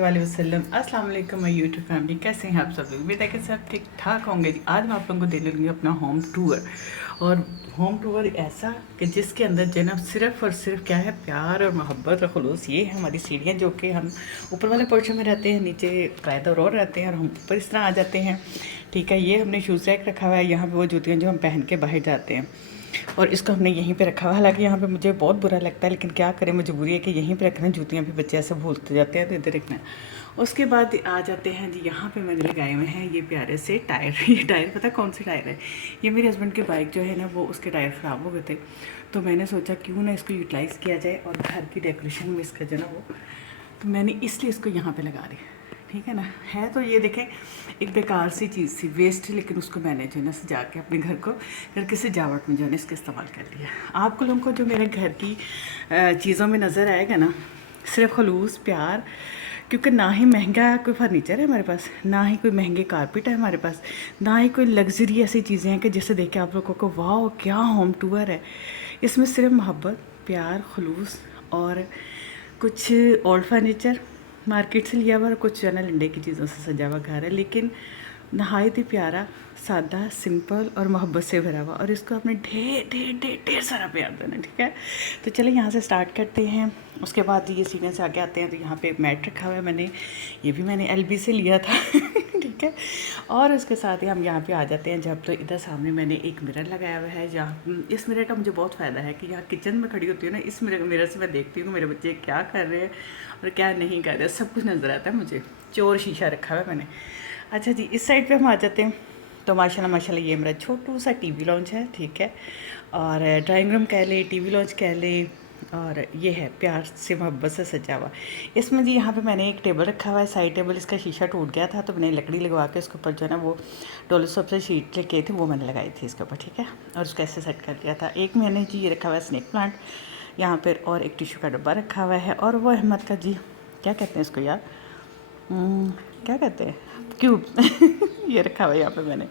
वसल्लम। अस्सलाम वालेकुम माय यूट्यूब फैमिली, कैसे हैं आप सब लोग? उम्मीद है कि सब ठीक ठाक होंगे जी। आज मैं आप लोगों को देने लगी अपना होम टूर। और होम टूर ऐसा कि जिसके अंदर जनाब सिर्फ़ और सिर्फ क्या है, प्यार और मोहब्बत और खुलूस। ये है हमारी सीढ़ियाँ, जो कि हम ऊपर वाले पोर्शन में रहते हैं, नीचे किराएदार और रहते हैं और हम ऊपर इस तरह आ जाते हैं। ठीक है, ये हमने शूज़ रैक रखा हुआ है। यहाँ पे वो जूतियाँ जो हम पहन के बाहर जाते हैं, और इसको हमने यहीं पे रखा हुआ। हालांकि यहाँ पे मुझे बहुत बुरा लगता है, लेकिन क्या करें, मजबूरी है कि यहीं पे रखना। जूतियाँ भी बच्चे ऐसे भूलते जाते हैं तो इधर रखना है। उसके बाद आ जाते हैं जी, यहाँ पे मैंने लगाए हुए हैं ये प्यारे से टायर। ये टायर पता कौन से टायर है? ये मेरे हस्बैंड के बाइक जो है ना, वो उसके टायर ख़राब हो गए थे, तो मैंने सोचा क्यों ना इसको यूटिलाइज़ किया जाए और घर की डेकोरेशन में इसका जो ना वो, तो मैंने इसलिए इसको यहाँ पे लगा दी। ठीक है ना। है तो ये देखें एक बेकार सी चीज़ थी, वेस्ट, लेकिन उसको मैंने जो है ना सजा के अपने घर को, घर की सजावट में जो है ना इसका इस्तेमाल कर लिया। आप लोगों को जो मेरे घर की चीज़ों में नज़र आएगा ना, सिर्फ खलूस प्यार, क्योंकि ना ही महंगा कोई फर्नीचर है हमारे पास, ना ही कोई महंगे कारपेट है हमारे पास, ना ही कोई लग्जरी ऐसी चीज़ें हैं कि जिसे देख के आप लोगों को वाह क्या होम टूर है। इसमें सिर्फ मोहब्बत, प्यार, खलूस और कुछ ओल्ड फर्नीचर मार्केट से लिया हुआ और कुछ जो है ना लंडे की चीज़ों से सजा हुआ घर है, लेकिन नहायत ही प्यारा, सादा, सिंपल और मोहब्बत से भरा हुआ। और इसको आपने ढेर ढेर ढेर ढेर सारा प्यार देना। ठीक है, तो चलिए यहाँ से स्टार्ट करते हैं। उसके बाद ये सीढ़ियों से आगे आते हैं तो यहाँ पे एक मैट रखा हुआ है मैंने, ये भी मैंने एलबी से लिया था। ठीक है, और उसके साथ ही हम यहाँ पे आ जाते हैं जब, तो इधर सामने मैंने एक मिरर लगाया हुआ है। जहाँ इस मिरर का मुझे बहुत फ़ायदा है कि यहाँ किचन में खड़ी होती हूँ ना, इस मिरर से मैं देखती हूँ मेरे बच्चे क्या कर रहे हैं और क्या नहीं कर रहे, सब कुछ नज़र आता है मुझे। चोर शीशा रखा हुआ है मैंने। अच्छा जी, इस साइड पे हम आ जाते हैं तो माशाल्लाह माशाल्लाह ये मेरा छोटू सा टीवी लॉन्च है। ठीक है, और ड्राइंग रूम कह ले, टीवी लॉन्च कह ले, और ये है प्यार से मोहब्बत से सजा हुआ। इसमें जी यहाँ पे मैंने एक टेबल रखा हुआ है, साइड टेबल, इसका शीशा टूट गया था तो मैंने लकड़ी लगवा के उसके ऊपर जो है ना वो डोलो सोप से शीट लेके थी वो मैंने लगाई थी इसके ऊपर। ठीक है, और उसको ऐसे सेट कर दिया था। एक मैंने जी ये रखा हुआ है स्नेक प्लांट यहाँ पर, और एक टिश्यू का डब्बा रखा हुआ है, और वो अहमद का जी क्या कहते हैं इसको यार, क्या कहते हैं, क्यूब। ये रखा हुआ है यहाँ पे मैंने।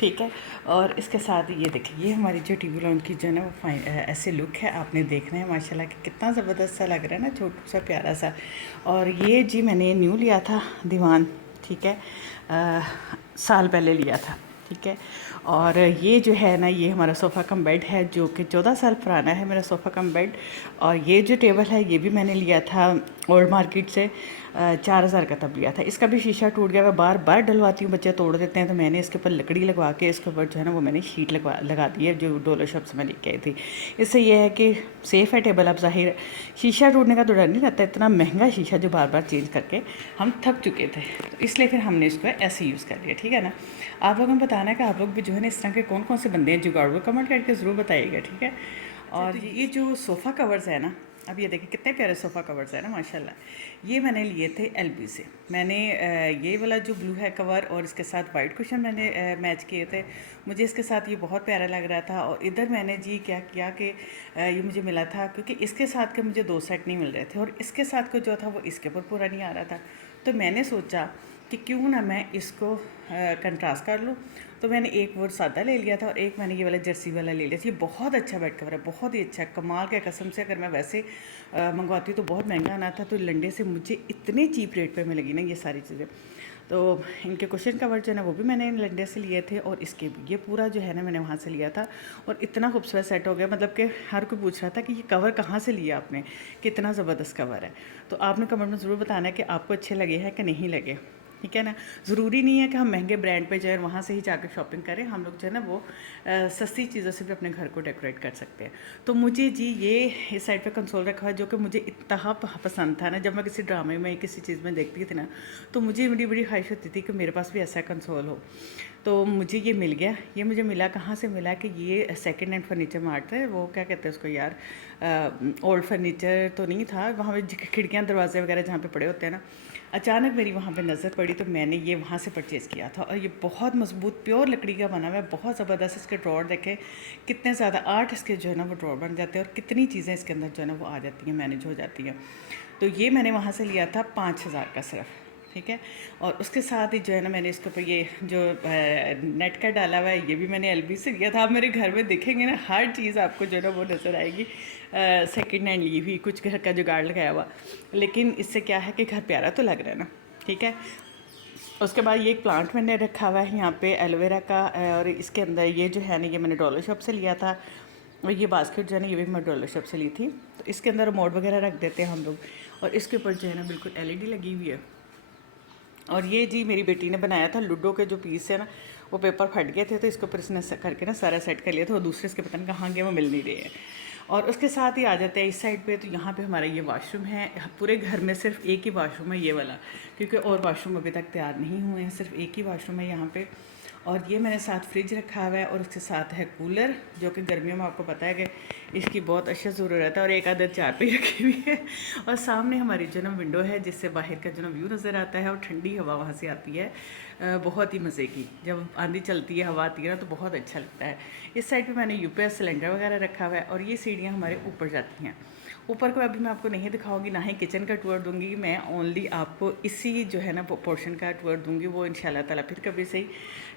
ठीक है, और इसके साथ ये देखिए ये हमारी जो टीवी लॉन्च की जो है ना वो फाइन ऐसे लुक है, आपने देखना है माशाल्लाह कि कितना ज़बरदस्त सा लग रहा है ना, छोटू सा प्यारा सा। और ये जी मैंने न्यू लिया था दीवान। ठीक है, साल पहले लिया था। ठीक है, और ये जो है ना ये हमारा सोफ़ा कम बेड है, जो कि 14 साल पुराना है मेरा सोफ़ा कम बेड। और ये जो टेबल है ये भी मैंने लिया था ओल्ड मार्केट से, 4000 का तब लिया था। इसका भी शीशा टूट गया, मैं बार बार डलवाती हूँ, बच्चे तोड़ देते हैं, तो मैंने इसके ऊपर लकड़ी लगवा के इसके ऊपर जो है ना वो मैंने शीट लगा दी है, जो डोलो शॉप से मैं लेके आई थी। इससे ये है कि सेफ़ है टेबल। अब ज़ाहिर है शीशा टूटने का तो डर नहीं रहता, इतना महंगा शीशा जो बार बार चेंज करके हम थक चुके थे, तो इसलिए फिर हमने इसको ऐसे यूज़ कर लिया। ठीक है ना। आप लोगों को बताना है कि आप लोग भी जो है ना इस तरह के कौन कौन से बंदे हैं जुगाड़ू, कमेंट करके ज़रूर बताइएगा। ठीक है, और ये जो सोफ़ा कवर्स है ना, अब ये देखिए कितने प्यारे सोफ़ा कवर्स है ना माशाल्लाह। ये मैंने लिए थे एलबी से। मैंने ये वाला जो ब्लू है कवर और इसके साथ वाइट कुशन मैंने मैच किए थे, मुझे इसके साथ ये बहुत प्यारा लग रहा था। और इधर मैंने जी क्या किया कि ये मुझे मिला था, क्योंकि इसके साथ के मुझे 2 सेट नहीं मिल रहे थे और इसके साथ को जो था वो इसके ऊपर पूरा नहीं आ रहा था, तो मैंने सोचा कि क्यों ना मैं इसको कंट्रास्ट कर लूँ। तो मैंने एक वो सादा ले लिया था और एक मैंने ये वाला जर्सी वाला ले लिया था। ये बहुत अच्छा बेड कवर है, बहुत ही अच्छा कमाल का, कसम से। अगर मैं वैसे मंगवाती तो बहुत महंगा आना था, तो लंडे से मुझे इतने चीप रेट पे मिलेगी ना ये सारी चीज़ें। तो इनके कुशन कवर जो है ना वो भी मैंने लंडे से लिए थे, और इसके भी ये पूरा जो है ना मैंने वहाँ से लिया था। और इतना खूबसूरत सेट हो गया, मतलब कि हर कोई पूछ रहा था कि ये कवर कहाँ से लिया आपने, कितना ज़बरदस्त कवर है। तो आपने कमेंट में ज़रूर बताना है कि आपको अच्छे लगे हैं कि नहीं लगे। ठीक है ना। ज़रूरी नहीं है कि हम महंगे ब्रांड पे जो है वहाँ से ही जाकर शॉपिंग करें, हम लोग जो है ना वो सस्ती चीज़ों से भी अपने घर को डेकोरेट कर सकते हैं। तो मुझे जी ये इस साइड पे कंसोल रखा है, जो कि मुझे इतना पसंद था ना, जब मैं किसी ड्रामे में किसी चीज़ में देखती थी ना, तो मुझे बड़ी बड़ी ख्वाहिश होती थी कि मेरे पास भी ऐसा कंसोल हो। तो मुझे ये मिल गया। ये मुझे मिला कहाँ से मिला कि ये सेकेंड हैंड फर्नीचर मार्ट है, वो क्या कहते हैं उसको यार, ओल्ड फर्नीचर तो नहीं था, वहाँ पे खिड़कियाँ दरवाजे वगैरह जहाँ पे पड़े होते हैं ना, अचानक मेरी वहाँ पे नज़र पड़ी, तो मैंने ये वहाँ से परचेज़ किया था। और ये बहुत मजबूत प्योर लकड़ी का बना हुआ है, बहुत ज़बरदस्त। इसके ड्रॉर देखें कितने ज़्यादा, 8 इसके जो है ना वो ड्रॉर बन जाते हैं, और कितनी चीज़ें इसके अंदर जो है ना वो आ जाती हैं, मैनेज हो जाती हैं। तो ये मैंने वहाँ से लिया था 5000 का सिर्फ। ठीक है। और उसके साथ ही जो है ना मैंने इसके ऊपर ये जो नेट का डाला हुआ है ये भी मैंने एलबी से लिया था। आप मेरे घर में देखेंगे ना हर चीज़ आपको जो है ना वो नज़र आएगी सेकंड हैंड ली हुई, कुछ घर का जुगाड़ लगाया हुआ, लेकिन इससे क्या है कि घर प्यारा तो लग रहा है ना। ठीक है। उसके बाद ये एक प्लांट मैंने रखा हुआ है यहाँ पे एलोवेरा का, और इसके अंदर ये जो है ना ये मैंने डॉलर शॉप से लिया था, और ये बास्केट जो है ना ये भी मैं डॉलर शॉप से ली थी। तो इसके अंदर रिमोट वगैरह रख देते हैं हम लोग, और इसके ऊपर जो है ना बिल्कुल एलईडी लगी हुई है। और ये जी मेरी बेटी ने बनाया था, लूडो के जो पीस है ना वो पेपर फट गए थे, तो इसके ऊपर इसने करके ना सारा सेट कर लिया था, और दूसरे इसके पता नहीं कहाँ गए वो मिल नहीं रहे हैं। और उसके साथ ही आ जाते हैं इस साइड पे, तो यहाँ पे हमारा ये वॉशरूम है। पूरे घर में सिर्फ एक ही वॉशरूम है ये वाला, क्योंकि और वॉशरूम अभी तक तैयार नहीं हुए हैं, सिर्फ एक ही वॉशरूम है यहाँ पे। और ये मैंने साथ फ्रिज रखा हुआ है, और उसके साथ है कूलर, जो कि गर्मियों में आपको पता है कि इसकी बहुत अच्छा ज़रूरत है, और एक आदत चारपाई रखी हुई है। और सामने हमारी जो ना विंडो है जिससे बाहर का जो ना व्यू नज़र आता है, और ठंडी हवा वहाँ से आती है, बहुत ही मज़े की। जब आंधी चलती है, हवा आती है ना, तो बहुत अच्छा लगता है। इस साइड पे मैंने यूपीएस सिलेंडर वगैरह रखा हुआ है, और ये सीढ़ियाँ हमारे ऊपर जाती हैं। ऊपर को अभी मैं आपको नहीं दिखाऊंगी, ना ही किचन का टूर दूंगी, मैं ओनली आपको इसी जो है ना पोर्शन का टूर दूंगी, वो इंशाल्लाह ताला फिर कभी सही।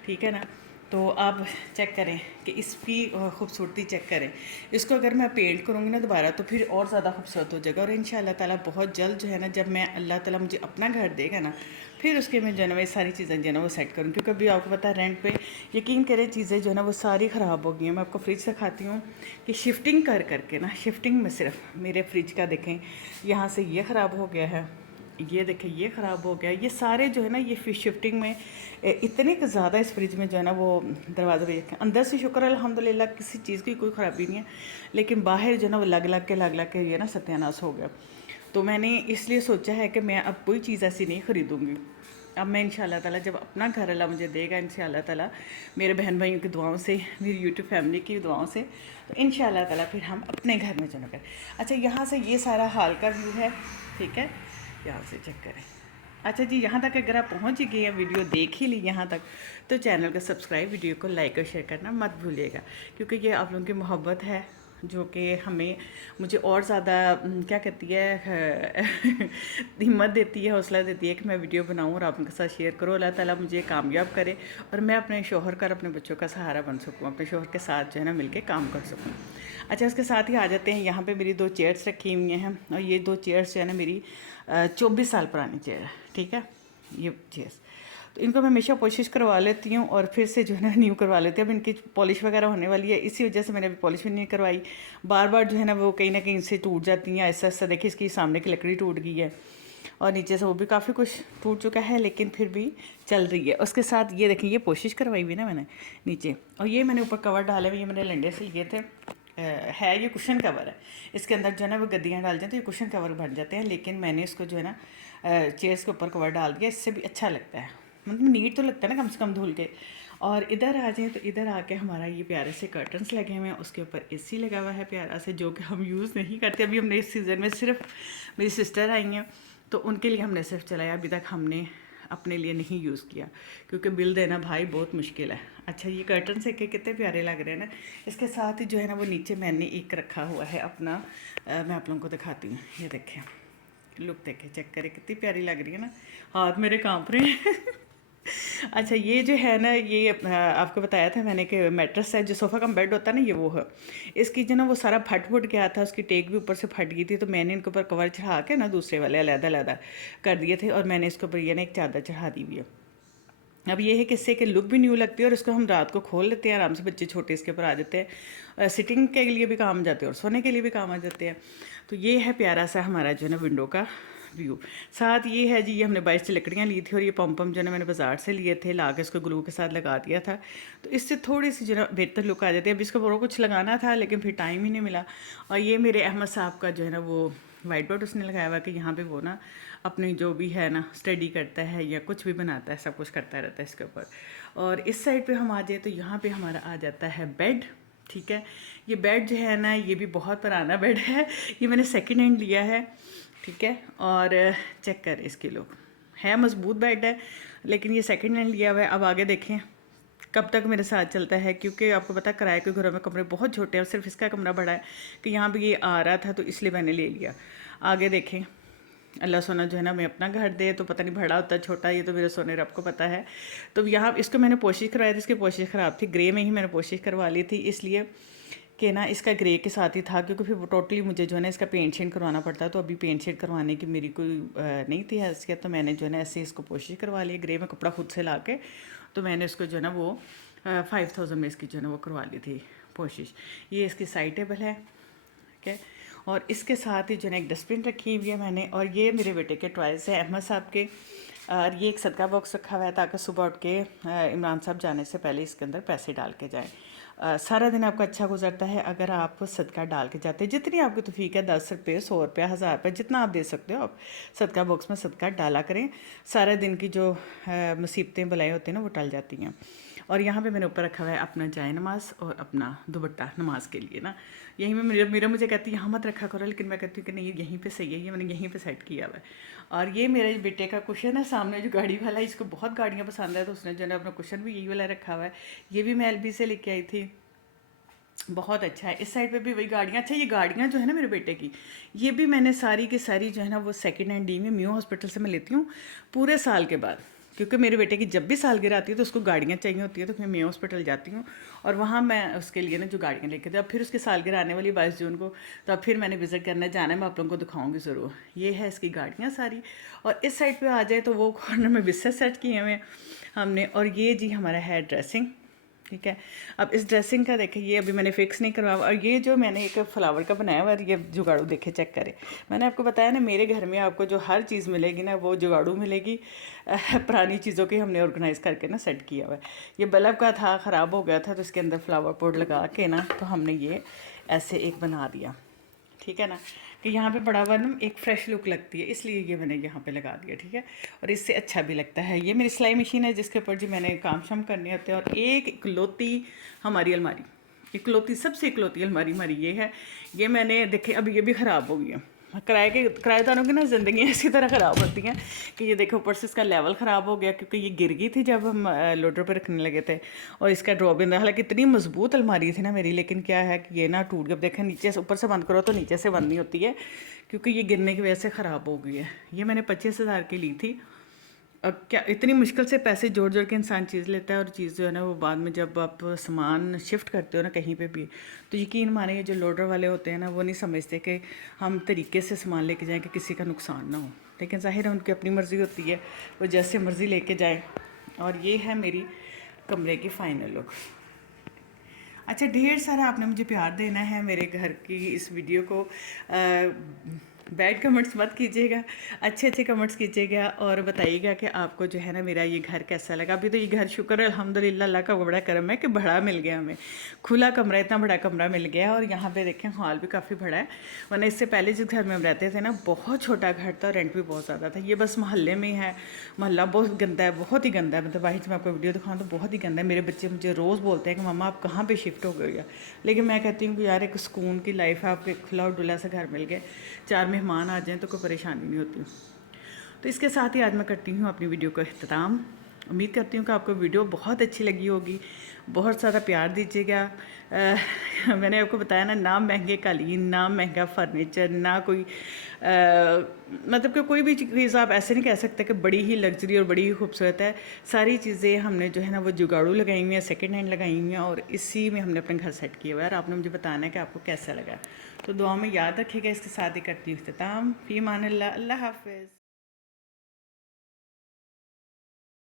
ठीक है ना। तो आप चेक करें कि इसकी खूबसूरती चेक करें। इसको अगर मैं पेंट करूँगी ना दोबारा तो फिर और ज़्यादा खूबसूरत हो जाएगा, और इंशाल्लाह ताला बहुत जल्द जो है ना, जब मैं अल्लाह ताला मुझे अपना घर देगा ना, फिर उसके मैं जो है ना ये सारी चीज़ें जो है ना वो सेट करूँ। क्योंकि अभी आपको पता है रेंट पे, यकीन करें चीज़ें जो है ना वो सारी ख़राब हो गई हैं। मैं आपको फ्रिज दिखाती हूँ कि शिफ्टिंग कर करके ना, शिफ्टिंग में सिर्फ मेरे फ्रिज का देखें, यहाँ से ये ख़राब हो गया है, ये देखें ये ख़राब हो गया, ये सारे जो है ना ये फिश शिफ्टिंग में इतने ज़्यादा इस फ्रिज में जो है ना वो दरवाज़ा भी रखें। अंदर से शुक्र अल्हम्दुलिल्लाह किसी चीज़ की कोई ख़राबी नहीं है, लेकिन बाहर जो है ना वो लग लग के ये ना सत्यानाश हो गया। तो मैंने इसलिए सोचा है कि मैं अब कोई चीज़ ऐसी नहीं ख़रीदूँगी। अब मैं इंशाल्लाह ताला जब अपना घर अल्लाह मुझे देगा इंशाल्लाह ताला, मेरे बहन भाइयों की दुआओं से, मेरी यूट्यूब फैमिली की दुआओं से, तो इंशाल्लाह ताला फिर हम अपने घर में चुना करें। अच्छा, यहाँ से ये सारा हाल का व्यू है। ठीक है, यहाँ से चेक करें। अच्छा जी, यहाँ तक अगर आप पहुँच ही गए हैं, वीडियो देख ही ली यहाँ तक, तो चैनल को सब्सक्राइब, वीडियो को लाइक और शेयर करना मत भूलिएगा, क्योंकि ये आप लोगों की मोहब्बत है जो कि हमें, मुझे और ज़्यादा क्या कहती है हिम्मत देती है, हौसला देती है कि मैं वीडियो बनाऊँ और आप उनके साथ शेयर करो। अल्लाह ताला मुझे कामयाब करे, और मैं अपने शोहर का और अपने बच्चों का सहारा बन सकूँ, अपने शोहर के साथ जो है ना मिलके काम कर सकूँ। अच्छा, इसके साथ ही आ जाते हैं, यहाँ पे मेरी 2 चेयर्स रखी हुई हैं, और ये 2 चेयर्स जो है ना मेरी 24 साल पुरानी चेयर है। ठीक है, ये चेयर्स, तो इनको मैं हमेशा कोशिश करवा लेती हूँ, और फिर से जो है ना न्यू करवा लेती हूँ। अब इनकी पॉलिश वगैरह होने वाली है, इसी वजह से मैंने अभी पॉलिश भी नहीं करवाई। बार बार जो है ना वो कहीं ना कहीं से टूट जाती हैं, ऐसा ऐसा। देखिए इसकी सामने की लकड़ी टूट गई है, और नीचे से वो भी काफ़ी कुछ टूट चुका है, लेकिन फिर भी चल रही है। उसके साथ ये देखिए, ये कोशिश करवाई हुई ना मैंने नीचे, और ये मैंने ऊपर कवर डाले हुए, ये मैंने लंडे से लिए थे। है ये कुशन कवर है, इसके अंदर जो है ना वो गद्दियाँ डाल जाए तो ये कुशन कवर बन जाते हैं, लेकिन मैंने इसको जो है ना चेयर्स के ऊपर कवर डाल दिया, इससे भी अच्छा लगता है, मतलब नीट तो लगता है ना कम से कम धुल के। और इधर आ जाए तो इधर आके हमारा ये प्यारे से कर्टन्स लगे हुए हैं, उसके ऊपर एसी लगा हुआ है प्यारा से, जो कि हम यूज़ नहीं करते। अभी हमने इस सीज़न में सिर्फ, मेरी सिस्टर आई हैं तो उनके लिए हमने सिर्फ चलाया, अभी तक हमने अपने लिए नहीं यूज़ किया, क्योंकि बिल देना भाई बहुत मुश्किल है। अच्छा, ये कर्टन से के कितने प्यारे लग रहे हैं ना। इसके साथ ही जो है ना वो नीचे मैंने एक रखा हुआ है अपना, मैं आप लोगों को दिखाती हूँ, ये देखें, लुक देखें, चेक करें कितनी प्यारी लग रही है ना, हाथ मेरे कांप रहे हैं अच्छा, ये जो है ना ये आपको बताया था मैंने कि मैट्रेस है, जो सोफ़ा कम बेड होता है ना, ये वो है। इसकी जो ना वो सारा फट फुट गया था, उसकी टेक भी ऊपर से फट गई थी, तो मैंने इनके ऊपर कवर चढ़ा के ना दूसरे वाले अलग-अलग कर दिए थे, और मैंने इसके ऊपर ये ना एक चादर चढ़ा दी हुई है। अब ये है कि इससे कि लुक भी न्यू लगती है, और इसको हम रात को खोल लेते हैं आराम से, बच्चे छोटे इसके ऊपर आ जाते हैं, सिटिंग के लिए भी काम जाते हैं और सोने के लिए भी काम आ जाते हैं। तो ये है प्यारा सा हमारा जो है ना विंडो का व्यू। साथ ये है जी, ये हमने 22 लकड़ियाँ ली थी, और ये पम जो है मैंने बाज़ार से लिए थे, ला के इसको ग्लू के साथ लगा दिया था, तो इससे थोड़ी सी जो है बेहतर लुक आ जाती है। अब इसको और कुछ लगाना था, लेकिन फिर टाइम ही नहीं मिला। और ये मेरे अहमद साहब का जो है ना वो वाइट बोर्ड उसने लगाया हुआ कि यहाँ पे वो ना अपनी जो भी है ना स्टडी करता है या कुछ भी बनाता है, सब कुछ करता रहता है इसके ऊपर। और इस साइड पे हम आ जाए तो यहाँ पे हमारा आ जाता है बेड। ठीक है, ये बेड जो है ना ये भी बहुत पुराना बेड है, ये मैंने सेकंड हैंड लिया है। ठीक है, और चेक कर इसके लोग, है मज़बूत बेड है, लेकिन ये सेकंड हैंड लिया हुआ है। अब आगे देखें कब तक मेरे साथ चलता है, क्योंकि आपको पता है किराए के घरों में कमरे बहुत छोटे हैं, और सिर्फ इसका कमरा बड़ा है कि यहाँ भी ये आ रहा था, तो इसलिए मैंने ले लिया। आगे देखें, अल्लाह सोना जो है ना मैं अपना घर दे, तो पता नहीं बड़ा होता है छोटा, ये तो मेरे सोने रब को पता है। तो यहाँ इसको मैंने पोशिश करवाई थी, इसकी पोशिश ख़राब थी, ग्रे में ही मैंने पोशिश करवा ली थी, इसलिए कि ना इसका ग्रे के साथ ही था, क्योंकि फिर वो टोटली मुझे जो है ना इसका पेंट शेड करवाना पड़ता है। तो अभी पेंट शेड करवाने की मेरी कोई नहीं थी हैसियत, तो मैंने जो है ना ऐसे इसको कोशिश करवा ली ग्रे में कपड़ा खुद से ला के। तो मैंने इसको जो है ना वो 5000 में इसकी जो है ना वो करवा ली थी कोशिश। ये इसकी साइड टेबल है, ठीक है। और इसके साथ ही जो है एक डस्टबिन रखी हुई है मैंने, और ये मेरे बेटे के टॉयज़ है अहमद साहब के। और ये एक सदका बॉक्स रखा हुआ है ताकि सुबह उठ के इमरान साहब जाने से पहले इसके अंदर पैसे डाल के जाएं। सारा दिन आपका अच्छा गुजरता है अगर आप सदका डाल के जाते हैं। जितनी आपकी तौफीक है, 10 रुपये, 100 रुपये, 1000 रुपये, जितना आप दे सकते हो आप सदका बॉक्स में सदका डाला करें। सारा दिन की जो मुसीबतें बलाएँ होती हैं ना वो टल जाती हैं। और यहाँ पे मैंने ऊपर रखा हुआ है अपना जाए नमाज और अपना दुपट्टा नमाज के लिए ना। यहीं में मेरा मुझे कहती है यहाँ मत रखा करो, लेकिन मैं कहती हूँ कि नहीं यहीं पे सही है, ये मैंने यहीं पे सेट किया हुआ है। और ये मेरे बेटे का कुशन है सामने, जो गाड़ी वाला है, इसको बहुत गाड़ियाँ पसंद है, तो उसने जो है अपना कुशन भी यही वाला रखा हुआ है। ये भी मैं LB से लेके आई थी, बहुत अच्छा है। इस साइड पे भी वही गाड़ियाँ। अच्छा, ये गाड़ियाँ जो है ना मेरे बेटे की, ये भी मैंने सारी की सारी जो है ना वो सेकंड हैंड डी में म्यू हॉस्पिटल से मैं लेती हूँ पूरे साल के बाद, क्योंकि मेरे बेटे की जब भी सालगिरह आती है तो उसको गाड़ियाँ चाहिए होती है, तो मैं म्यू हॉस्पिटल जाती हूँ और वहाँ मैं उसके लिए ना जो गाड़ियाँ लेके दी। अब फिर उसकी सालगिरह आने वाली 22 जून को, तो अब फिर मैंने विज़िट करने जाना है, मैं आप लोगों को दिखाऊंगी ज़रूर। ये है इसकी गाड़ियाँ सारी। और इस साइड पर आ जाए तो वो कॉर्नर में बिस्तर सेट किए हुए हमने। और ये जी हमारा है ड्रेसिंग, ठीक है। अब इस ड्रेसिंग का देखें, ये अभी मैंने फिक्स नहीं करवाया। और ये जो मैंने एक फ्लावर का बनाया हुआ है, ये जुगाड़ू देखे चेक करें। मैंने आपको बताया ना मेरे घर में आपको जो हर चीज़ मिलेगी ना वो जुगाड़ू मिलेगी। पुरानी चीज़ों की हमने ऑर्गेनाइज़ करके ना सेट किया हुआ है। ये बल्ब का था, ख़राब हो गया था, तो इसके अंदर फ्लावर पॉट लगा के ना तो हमने ये ऐसे एक बना दिया, ठीक है ना, कि यहाँ पे बड़ा हुआ ना एक फ़्रेश लुक लगती है, इसलिए ये मैंने यहाँ पे लगा दिया, ठीक है। और इससे अच्छा भी लगता है। ये मेरी सिलाई मशीन है जिसके ऊपर जी मैंने काम शाम करने होते हैं। और एक इकलौती हमारी अलमारी, इकलौती सबसे इकलौती अलमारी हमारी ये है। ये मैंने देखे, अब ये भी ख़राब हो गई है। किराएदारों की ना ज़िंदगी इसी तरह ख़राब होती हैं कि ये देखो ऊपर से इसका लेवल ख़राब हो गया, क्योंकि ये गिर गई थी जब हम लोडर पे रखने लगे थे। और इसका ड्रॉप इन, हालांकि इतनी मजबूत अलमारी थी ना मेरी, लेकिन क्या है कि ये ना टूट गया। देखें नीचे से, ऊपर से बंद करो तो नीचे से बंद नहीं होती है, क्योंकि ये गिरने की वजह से ख़राब हो गई है। ये मैंने 25,000 की ली थी। अब क्या इतनी मुश्किल से पैसे जोड़ जोड़ के इंसान चीज़ लेता है, और चीज़ जो है ना वो बाद में जब आप सामान शिफ्ट करते हो ना कहीं पे भी, तो यकीन मानिए जो लोडर वाले होते हैं ना वो नहीं समझते कि हम तरीके से सामान लेके जाएं कि किसी का नुकसान ना हो। लेकिन ज़ाहिर है उनकी अपनी मर्ज़ी होती है, वो जैसे मर्ज़ी लेके जाएँ। और ये है मेरी कमरे की फ़ाइनल लुक। अच्छा, ढेर सारा आपने मुझे प्यार देना है मेरे घर की इस वीडियो को। बैड कमेंट्स मत कीजिएगा, अच्छे अच्छे कमेंट्स कीजिएगा और बताइएगा कि आपको जो है ना मेरा ये घर कैसा लगा। अभी तो ये घर शुक्र है अल्हम्दुलिल्लाह, अल्लाह का बड़ा करम है कि बड़ा मिल गया हमें, खुला कमरा, इतना बड़ा कमरा मिल गया। और यहाँ पे देखें हॉल भी काफ़ी बड़ा है, वरना इससे पहले जिस घर में हम रहते थे ना बहुत छोटा घर था, रेंट भी बहुत ज़्यादा था। ये बस मोहल्ले में है, मोहल्ला बहुत गंदा है, बहुत ही गंदा है। मतलब भाई जब मैं आपको वीडियो दिखाऊँ तो बहुत ही गंदा है। मेरे बच्चे मुझे रोज़ बोलते हैं कि मम्मा आप कहाँ पे शिफ्ट हो गई है, लेकिन मैं कहती हूँ कि यार एक सुकून की लाइफ है, आपको एक खुला और डुला सा घर मिल गया, 4 मेहमान आ जाएँ तो कोई परेशानी नहीं होती। तो इसके साथ ही आज मैं करती हूँ अपनी वीडियो का अख्ताम। उम्मीद करती हूँ कि आपको वीडियो बहुत अच्छी लगी होगी, बहुत सारा प्यार दीजिएगा। मैंने आपको बताया ना महंगे कालीन, ना महंगा फर्नीचर, ना कोई मतलब कि कोई भी चीज़ आप ऐसे नहीं कह सकते कि बड़ी ही लग्जरी और बड़ी ही खूबसूरत है। सारी चीज़ें हमने जो है ना वो जुगाड़ू लगाई हुई हैं, सेकेंड हैंड लगाई हुई हैं, और इसी में हमने अपने घर सेट किया हुआ है। और आपने मुझे बताना है कि आपको कैसा लगा। तो दुआ में याद रखिएगा। इसके साथ ही करती हूँ इख्तिताम। फ़ी अमान अल्लाह, अल्लाह हाफ़िज़।